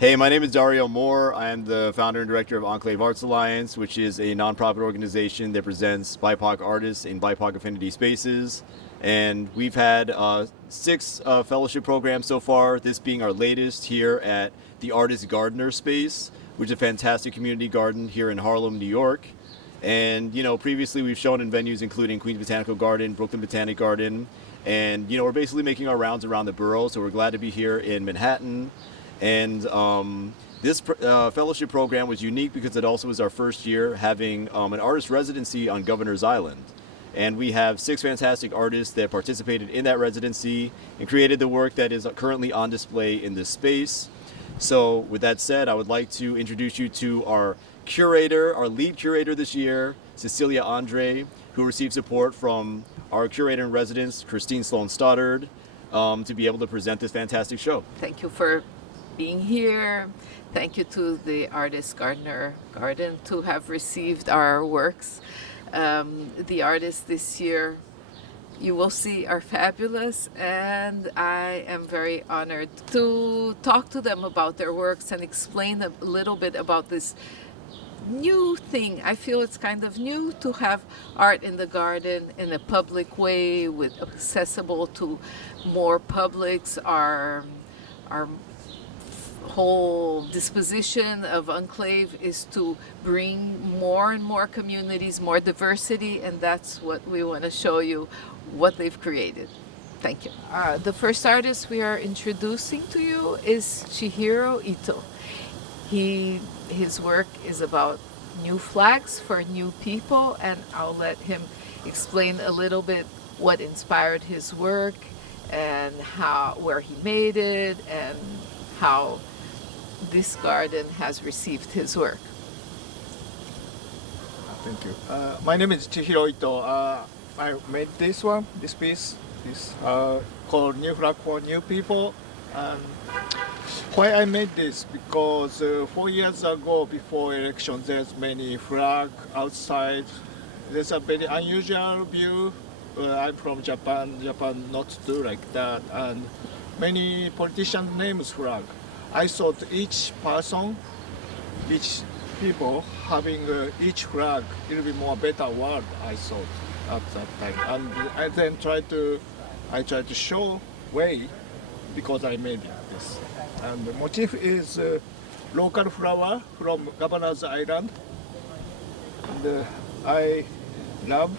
Hey, my name is Dario Moore. I am the founder and director of AnkhLave Arts Alliance, which is a nonprofit organization that presents BIPOC artists in BIPOC affinity spaces. And we've had six fellowship programs so far, this being our latest here at the Artist Gardener Space, which is a fantastic community garden here in Harlem, New York. And, previously we've shown in venues including Queens Botanical Garden, Brooklyn Botanic Garden, and, we're basically making our rounds around the borough, so we're glad to be here in Manhattan. And this fellowship program was unique because it also was our first year having an artist residency on Governor's Island. And we have six fantastic artists that participated in that residency and created the work that is currently on display in this space. So with that said, I would like to introduce you to our curator, our lead curator this year, Cecilia Andre, who received support from our curator in residence, Christine Sloan Stoddard, to be able to present this fantastic show. Thank you for being here. Thank you to the Artist Gardener Garden to have received our works. The artists this year, you will see, are fabulous, and I am very honored to talk to them about their works and explain a little bit about this new thing. I feel it's kind of new to have art in the garden in a public way, with accessible to more publics. Our whole disposition of AnkhLave is to bring more and more communities, more diversity, and that's what we want to show you, what they've created. Thank you. The first artist we are introducing to you is Chihiro Ito. His work is about new flags for new people, and I'll let him explain a little bit what inspired his work and where he made it and how this garden has received his work. Thank you. My name is Chihiro Ito. I made this piece, called New Flag for New People. And why I made this? Because 4 years ago, before election, there's many flag outside. There's a very unusual view. I'm from Japan. Japan not do like that, and many politicians names flag. I thought each person, each people having each flag, it will be more better world. I thought at that time, and I then tried to show way because I made this. And the motif is local flower from Governor's Island. And I love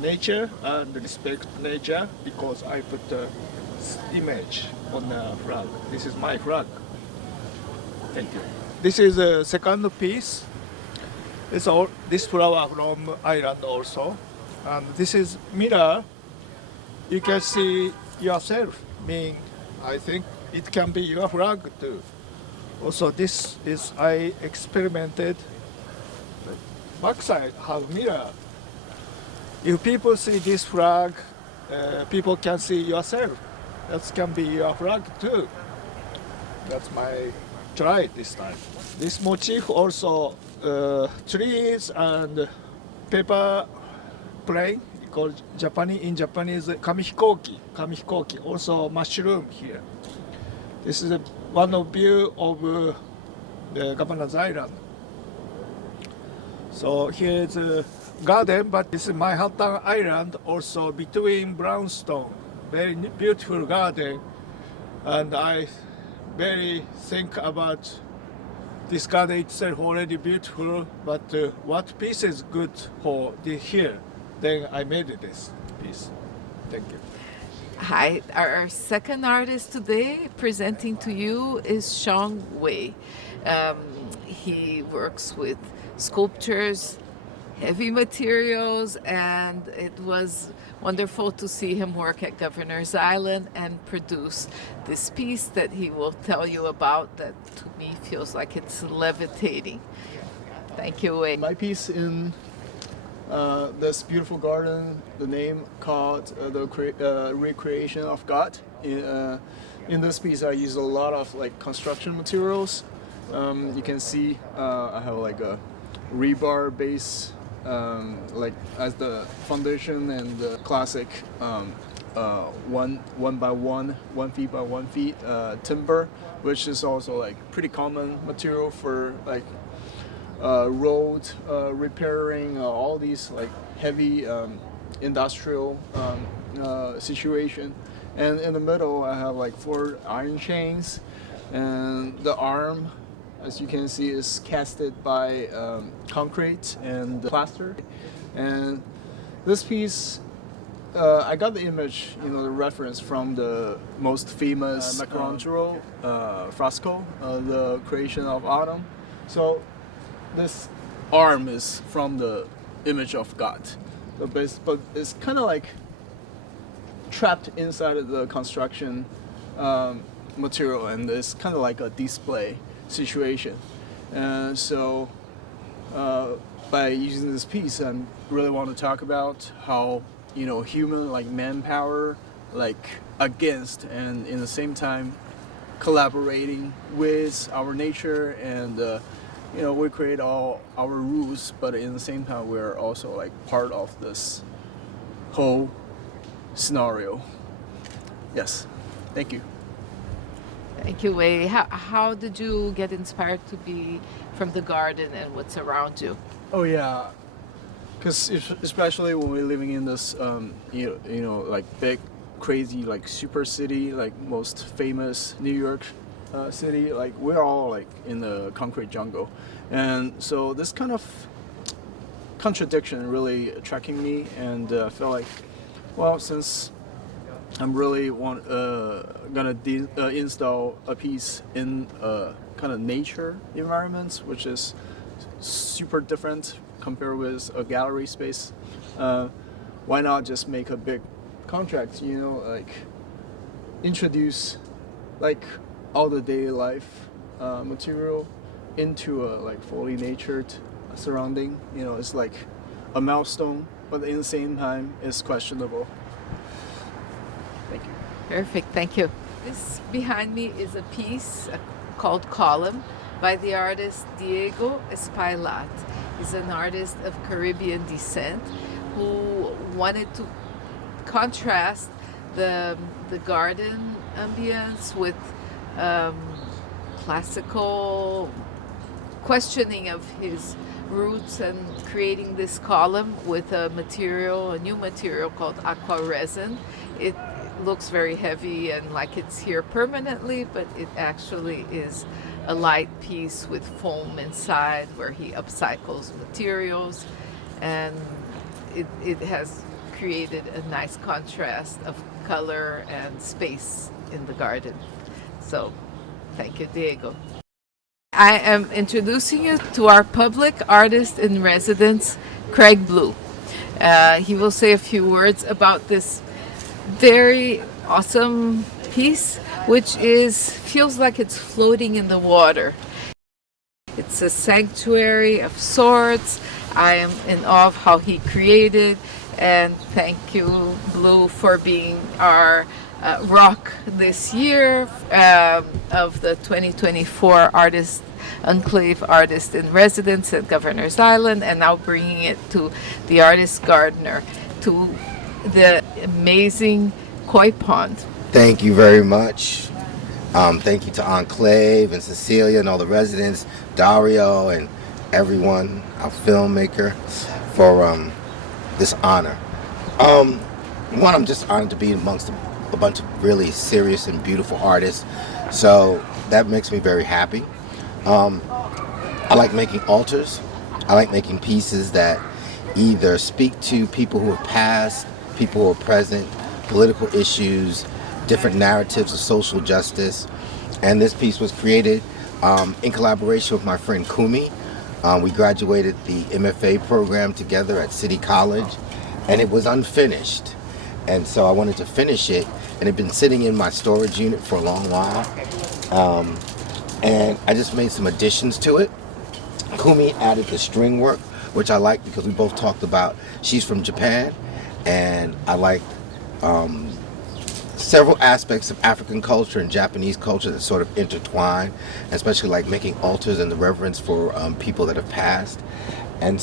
nature and respect nature because I put image on the flag. This is my flag. Thank you. This is a second piece. It's all this flower from island also, and this is mirror. You can see yourself. I think it can be your flag too. Also, this is I experimented. The backside have mirror. If people see this flag, people can see yourself. That can be your flag too. That's my try this time. This motif also trees and paper plane called in Japanese kamihikoki. Also mushroom here. This is one of view of the Governor's Island. So here is a garden, but this is Manhattan Island, also between brownstone. Very beautiful garden, and I very think about this garden itself already beautiful, but what piece is good for here? Then I made this piece. Thank you. Hi, our second artist today presenting to you is Xiong Wei. He works with sculptures, heavy materials, and it was wonderful to see him work at Governor's Island and produce this piece that he will tell you about that to me feels like it's levitating. Thank you, Wei. My piece in this beautiful garden, the name called the Recreation of God. In this piece, I use a lot of construction materials. You can see I have a rebar base as the foundation, and the classic one by 1 feet by 1 feet timber, which is also like pretty common material for like road repairing, all these like heavy industrial situation. And in the middle, I have like 4 iron chains, and the arm, as you can see, is casted by concrete and plaster. And this piece, I got the image, the reference from the most famous Michelangelo fresco, The Creation of Autumn. So this arm is from the image of God, but it's kind of like trapped inside of the construction material, and it's kind of like a display situation. And so by using this piece, I really want to talk about how human like manpower like against and in the same time collaborating with our nature, and we create all our rules, but in the same time we're also like part of this whole scenario. Yes, thank you. Thank you, Wei. How did you get inspired to be from the garden and what's around you? Oh yeah, because especially when we're living in this like big crazy like super city, like most famous New York city, like we're all like in the concrete jungle, and so this kind of contradiction really attracting me, and I felt like, well, since I'm really gonna install a piece in a kind of nature environments, which is super different compared with a gallery space. Why not just make a big contract? Like introduce like all the daily life material into a like fully natured surrounding. It's like a milestone, but in the same time, it's questionable. Thank you. Perfect, thank you. This behind me is a piece called Column by the artist Diego Espailat. He's an artist of Caribbean descent who wanted to contrast the garden ambience with classical questioning of his roots, and creating this column with a new material called aqua resin. It looks very heavy and like it's here permanently, but it actually is a light piece with foam inside where he upcycles materials, and it has created a nice contrast of color and space in the garden. So thank you, Diego. I am introducing you to our public artist in residence, Craig Blue. He will say a few words about this very awesome piece, which feels like it's floating in the water. It's a sanctuary of sorts. I am in awe of how he created, and thank you, Blue, for being our rock this year of the 2024 AnkhLave Artist in Residence at Governor's Island, and now bringing it to the Artist Gardener, to the amazing koi pond. Thank you very much. Thank you to AnkhLave and Cecilia and all the residents, Dario and everyone, our filmmaker, for this honor. One, I'm just honored to be amongst a bunch of really serious and beautiful artists, so that makes me very happy. I like making altars. I like making pieces that either speak to people who have passed, people who are present, political issues, different narratives of social justice. And this piece was created in collaboration with my friend Kumi. We graduated the MFA program together at City College, and it was unfinished. And so I wanted to finish it, and it had been sitting in my storage unit for a long while. And I just made some additions to it. Kumi added the string work, which I like because we both talked about, she's from Japan, and I like several aspects of African culture and Japanese culture that sort of intertwine, especially like making altars and the reverence for people that have passed. And